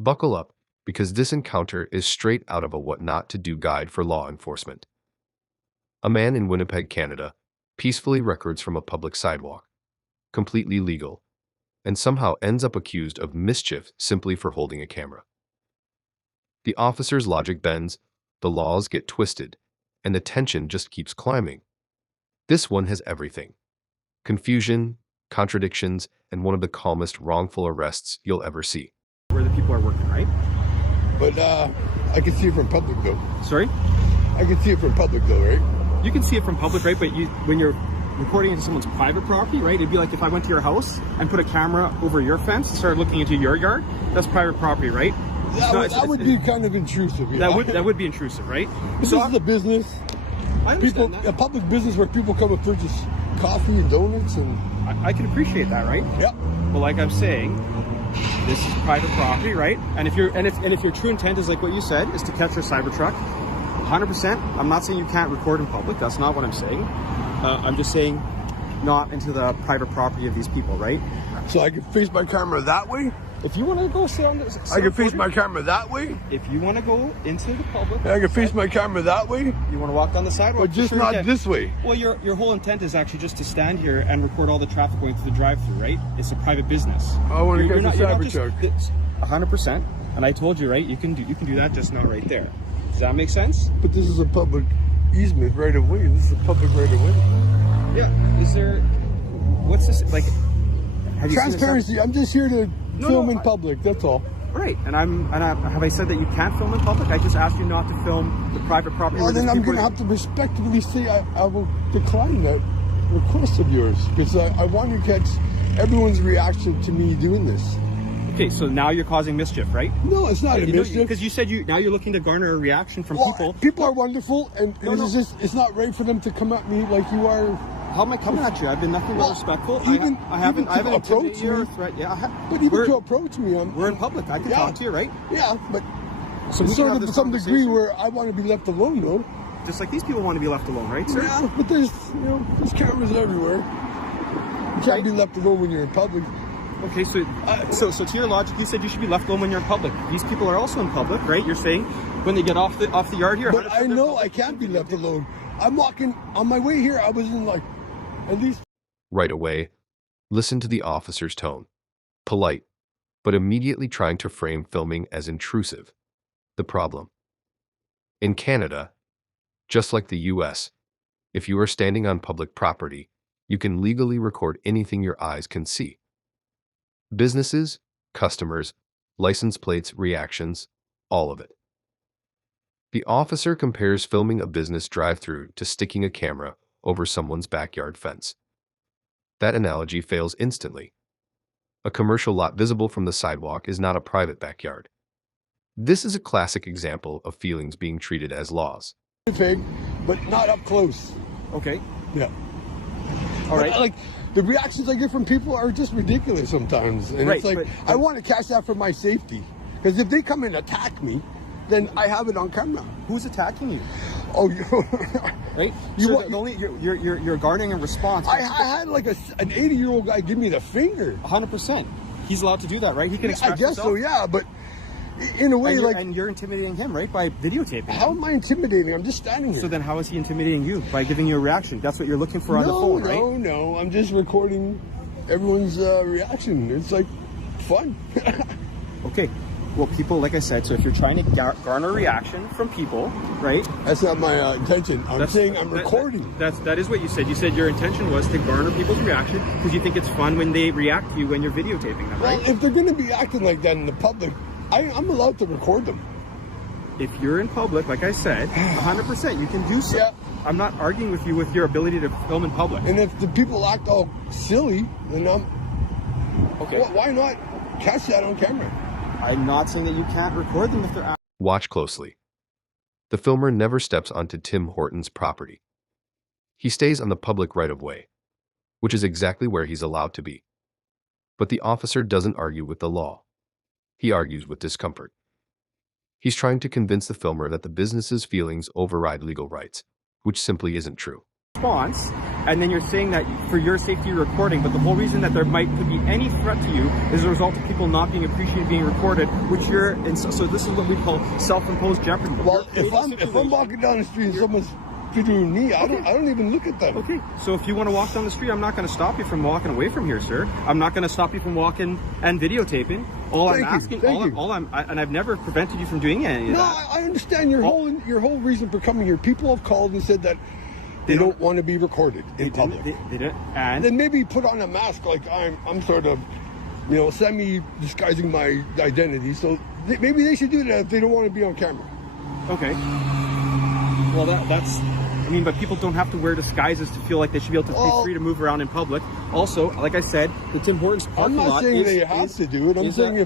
Buckle up, because this encounter is straight out of a what not to do guide for law enforcement. A man in Winnipeg, Canada, peacefully records from a public sidewalk, completely legal, and somehow ends up accused of mischief simply for holding a camera. The officer's logic bends, the laws get twisted, and the tension just keeps climbing. This one has everything: confusion, contradictions, and one of the calmest wrongful arrests you'll ever see. Where the people are working, right? But I can see it from public though. Sorry? I can see it from public though, right? You can see it from public, right? But when you're recording into someone's private property, right? It'd be like if I went to your house and put a camera over your fence and started looking into your yard. That's private property, right? That would be kind of intrusive. Yeah. That would be intrusive, right? This is a business. I understand that. A public business where people come and purchase coffee and donuts, and I can appreciate that, right? yeah. Well, like I'm saying, this is private property, right? And if your true intent is like what you said, is to catch your cyber truck, 100%. I'm not saying you can't record in public. That's not what I'm saying. I'm just saying not into the private property of these people, right? So I can face my camera that way. If you want to go sit on this, I can face my camera that way. If you want to go into the public, I can face my camera that way. You want to walk down the sidewalk, but just not this way. Well, your whole intent is actually just to stand here and record all the traffic going through the drive-thru, right? It's a private business. I want to catch a cyber truck. 100%. And I told you, right? You can do that, just not right there. Does that make sense? But this is a public easement right of way. This is a public right of way. Yeah. Is there? What's this like? Transparency. I'm just here to film in public. That's all. Right. And have I said that you can't film in public? I just asked you not to film the private property. Well, then I'm going to have to respectfully say I will decline that request of yours, because I want to catch everyone's reaction to me doing this. Okay, so now you're causing mischief, right? No, it's not a mischief. Because you said now you're looking to garner a reaction from people. People are wonderful, and it's not right for them to come at me like you are. How am I coming at you? I've been nothing but respectful. I haven't approached you. But even to approach me, we're in public. I can talk to you, right? Yeah, but so sort of to some degree where I want to be left alone, though. Just like these people want to be left alone, right, sir? Yeah, but there's cameras everywhere. You can't be left alone when you're in public. Okay, so to your logic, you said you should be left alone when you're in public. These people are also in public, right? You're saying when they get off the yard here. But I know I can't be left alone. I'm walking on my way here. I was in like at least. Right away, listen to the officer's tone. Polite, but immediately trying to frame filming as intrusive. The problem. In Canada, just like the US, if you are standing on public property, you can legally record anything your eyes can see. Businesses, customers, license plates, reactions, all of it. The officer compares filming a business drive-thru to sticking a camera over someone's backyard fence. That analogy fails instantly. A commercial lot visible from the sidewalk is not a private backyard. This is a classic example of feelings being treated as laws. But not up close. Okay. Yeah. All right. Like, the reactions I get from people are just ridiculous sometimes. And it's like, I want to catch that for my safety. Because if they come and attack me, then I have it on camera. Who's attacking you? Oh, right? You're garnering a response. I had like an 80-year-old guy give me the finger. 100%. He's allowed to do that, right? He can express I guess himself. So, yeah, but in a way, and you're intimidating him, right? By videotaping. How am I intimidating? I'm just standing here. So then how is he intimidating you? By giving you a reaction. That's what you're looking for on the phone, right? No. I'm just recording everyone's reaction. It's like fun. Okay. Well, people, like I said, so if you're trying to garner a reaction from people, right? That's not my intention. I'm saying I'm recording. That is what you said. You said your intention was to garner people's reaction because you think it's fun when they react to you when you're videotaping them, right? Well, if they're going to be acting like that in the public, I'm allowed to record them. If you're in public, like I said, 100%, you can do so. Yeah. I'm not arguing with you with your ability to film in public. And if the people act all silly, then okay. Why not catch that on camera? I'm not saying that you can't record them if they're... Watch closely. The filmer never steps onto Tim Hortons' property. He stays on the public right-of-way, which is exactly where he's allowed to be. But the officer doesn't argue with the law. He argues with discomfort. He's trying to convince the filmer that the business's feelings override legal rights, which simply isn't true. response, and then you're saying that for your safety you're recording, but the whole reason that there could be any threat to you is a result of people not being appreciated being recorded, which you're in. So this is what we call self-imposed jeopardy. Well, if I'm walking down the street and someone's doing me, I don't even look at them. Okay, so if you want to walk down the street, I'm not going to stop you from walking away from here, sir. I'm not going to stop you from walking and videotaping. And I've never prevented you from doing any of that. I understand your whole reason for coming here. People have called and said that they don't want to be recorded in public. They didn't. And then maybe put on a mask like I'm sort of, semi-disguising my identity. So maybe they should do that if they don't want to be on camera. Okay. Well, but people don't have to wear disguises to feel like they should be able to be free to move around in public. Also, like I said, the Tim Hortons parking lot. I'm not saying they have to do it. I'm saying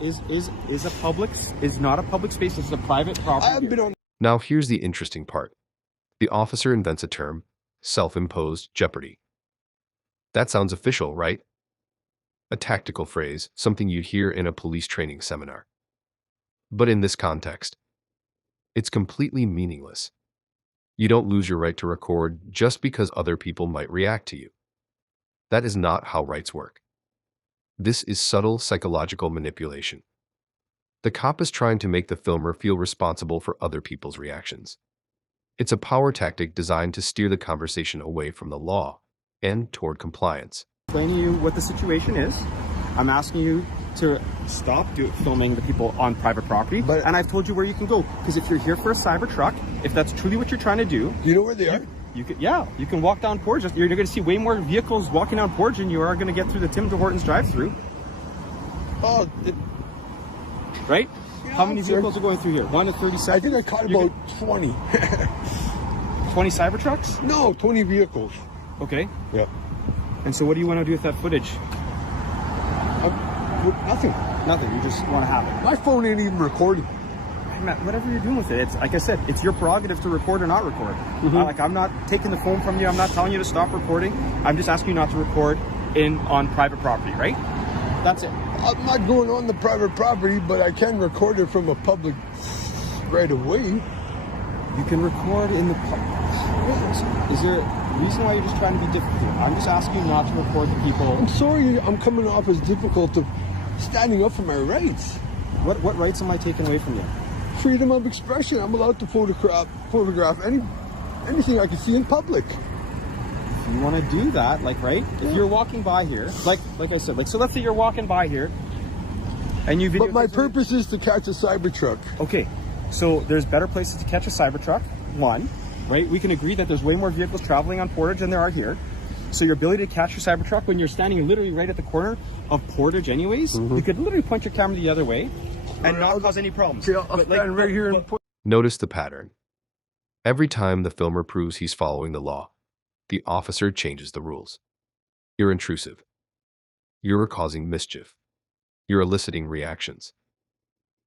is not a public space. It's a private property. I haven't been on. Now here's the interesting part. The officer invents a term, self-imposed jeopardy. That sounds official, right? A tactical phrase, something you'd hear in a police training seminar. But in this context, it's completely meaningless. You don't lose your right to record just because other people might react to you. That is not how rights work. This is subtle psychological manipulation. The cop is trying to make the filmer feel responsible for other people's reactions. It's a power tactic designed to steer the conversation away from the law and toward compliance. Explaining to you what the situation is. I'm asking you to stop filming the people on private property, and I've told you where you can go. Because if you're here for a cyber truck, if that's truly what you're trying to do, you know where they are. You can walk down Portage. You're going to see way more vehicles walking down Portage than you are going to get through the Tim Hortons drive-through. Oh, right? Yeah, how many vehicles are going through here? 1 to 30 seconds? I think I caught about 20. 20 cyber trucks? No, 20 vehicles. Okay. Yeah. And so what do you want to do with that footage? Nothing. Nothing. You just want to have it. My phone ain't even recording. Matt, whatever you're doing with it, it's like I said, it's your prerogative to record or not record. I'm not taking the phone from you. I'm not telling you to stop recording. I'm just asking you not to record on private property, right? That's it. I'm not going on the private property, but I can record it from a public right away. You can record in the public. Is there a reason why you're just trying to be difficult? I'm just asking you not to record the people. I'm sorry, I'm coming off as difficult of standing up for my rights. What rights am I taking away from you? Freedom of expression. I'm allowed to photograph anything I can see in public. If you want to do that, if you're walking by here, like I said, so let's say you're walking by here, and you video. But my purpose is to catch a cyber truck. Okay, so there's better places to catch a cyber truck. One, right? We can agree that there's way more vehicles traveling on Portage than there are here. So your ability to catch your cyber truck when you're standing literally right at the corner of Portage anyways, you could literally point your camera the other way and not cause any problems. Right here. Notice the pattern. Every time the filmer proves he's following the law, the officer changes the rules. You're intrusive. You're causing mischief. You're eliciting reactions.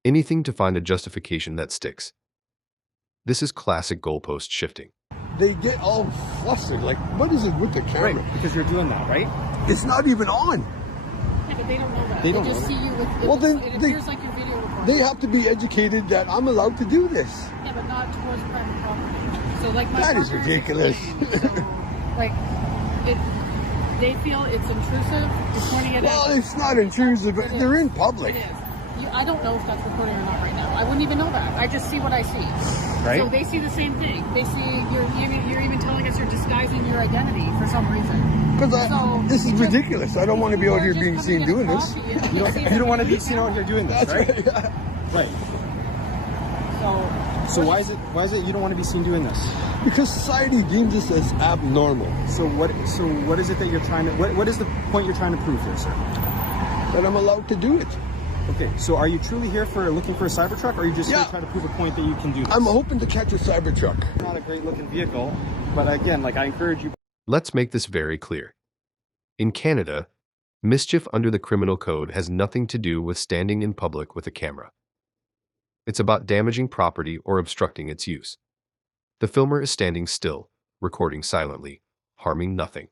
Anything to find a justification that sticks. This is classic goalpost shifting. They get all flustered. Like, what is it with the camera? Right, because you're doing that, right? It's not even on. Yeah, but they don't know that. They just see you with. It appears like your video recording. They have to be educated that I'm allowed to do this. Yeah, but not towards private property. So my that is ridiculous. They feel it's intrusive. You're pointing it well, at. It's not intrusive. They're in public. It is. I don't know if that's recording or not right now. I wouldn't even know that. I just see what I see. Right. So they see the same thing. They see you're even telling us you're disguising your identity for some reason. Because this is ridiculous. I don't want to be out here being seen doing this. You don't want to be seen out here doing this, right? Right. Yeah. Right. So why is it you don't want to be seen doing this? Because society deems this as abnormal. So what is it that you're trying to what is the point you're trying to prove here, sir? That I'm allowed to do it. Okay, so are you truly here for looking for a cyber truck, or are you just here trying to prove a point that you can do this? I'm hoping to catch a cyber truck. Not a great looking vehicle, but again, I encourage you. Let's make this very clear. In Canada, mischief under the criminal code has nothing to do with standing in public with a camera. It's about damaging property or obstructing its use. The filmer is standing still, recording silently, harming nothing.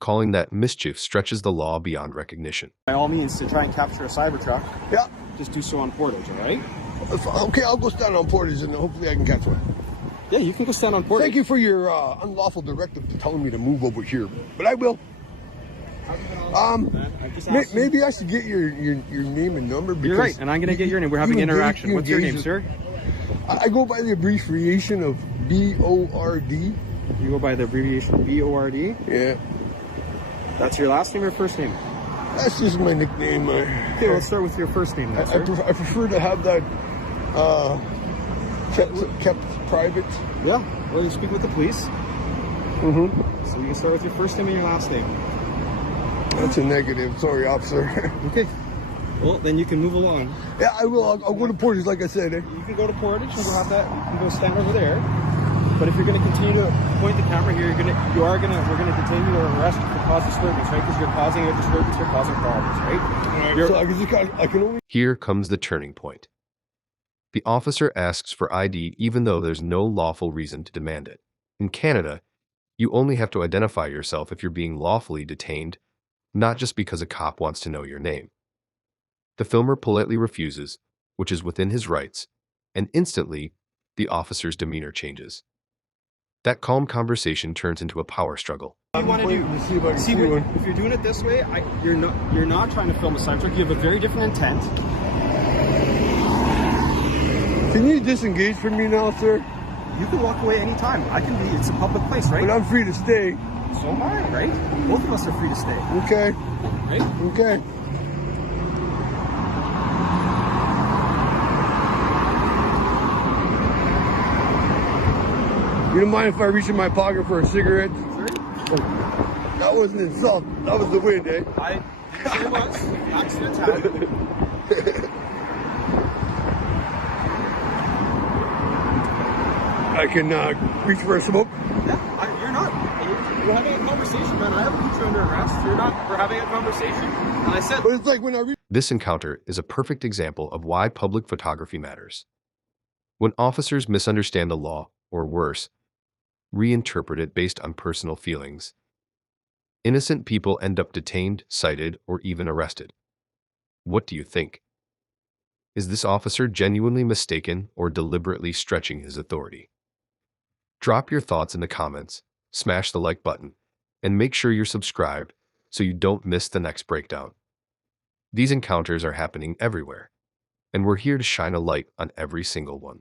Calling that mischief stretches the law beyond recognition. By all means, to try and capture a cyber truck, Yeah. just do so on Portage, all right? Okay, I'll go stand on Portage and hopefully I can catch one. Yeah, you can go stand on Portage. Thank you for your unlawful directive to telling me to move over here, but I will. Maybe I should get your name and number. You're right, and I'm going to get your name. We're having interaction. What's your name, sir? I go by the abbreviation of B-O-R-D. You go by the abbreviation B-O-R-D? Yeah. That's your last name or first name? That's just my nickname. Okay, let's start with your first name then, sir. I prefer to have that kept private. Yeah, well, you speak with the police. Mm-hmm. So you can start with your first name and your last name. That's a negative. Sorry, officer. Okay. Well, then you can move along. Yeah, I will. I'll go to Portage, like I said. You can go to Portage and go have that. You can go stand over there. But if you're going to continue to point the camera here, we're going to continue to arrest you for cause disturbance, right? Because you're causing a disturbance, you're causing problems, right? So I can only. Here comes the turning point. The officer asks for ID even though there's no lawful reason to demand it. In Canada, you only have to identify yourself if you're being lawfully detained, not just because a cop wants to know your name. The filmer politely refuses, which is within his rights, and instantly, the officer's demeanor changes. That calm conversation turns into a power struggle. What you want to do? See, if you're doing it this way, you're not trying to film a side truck. You have a very different intent. Can you disengage from me now, sir? You can walk away anytime. It's a public place, right? But I'm free to stay. So am I, right? Both of us are free to stay. Okay. Right? Okay. You don't mind if I reach in my pocket for a cigarette? Sure. That wasn't an insult. That was the wind, eh? It sure was. Accidents happen. I can reach for a smoke. Yeah, you're not. We're having a conversation, man. I haven't put you under arrest. We're having a conversation. And I said... But it's like when I reach... This encounter is a perfect example of why public photography matters. When officers misunderstand the law, or worse, reinterpret it based on personal feelings, innocent people end up detained, cited, or even arrested. What do you think? Is this officer genuinely mistaken or deliberately stretching his authority? Drop your thoughts in the comments, smash the like button, and make sure you're subscribed so you don't miss the next breakdown. These encounters are happening everywhere, and we're here to shine a light on every single one.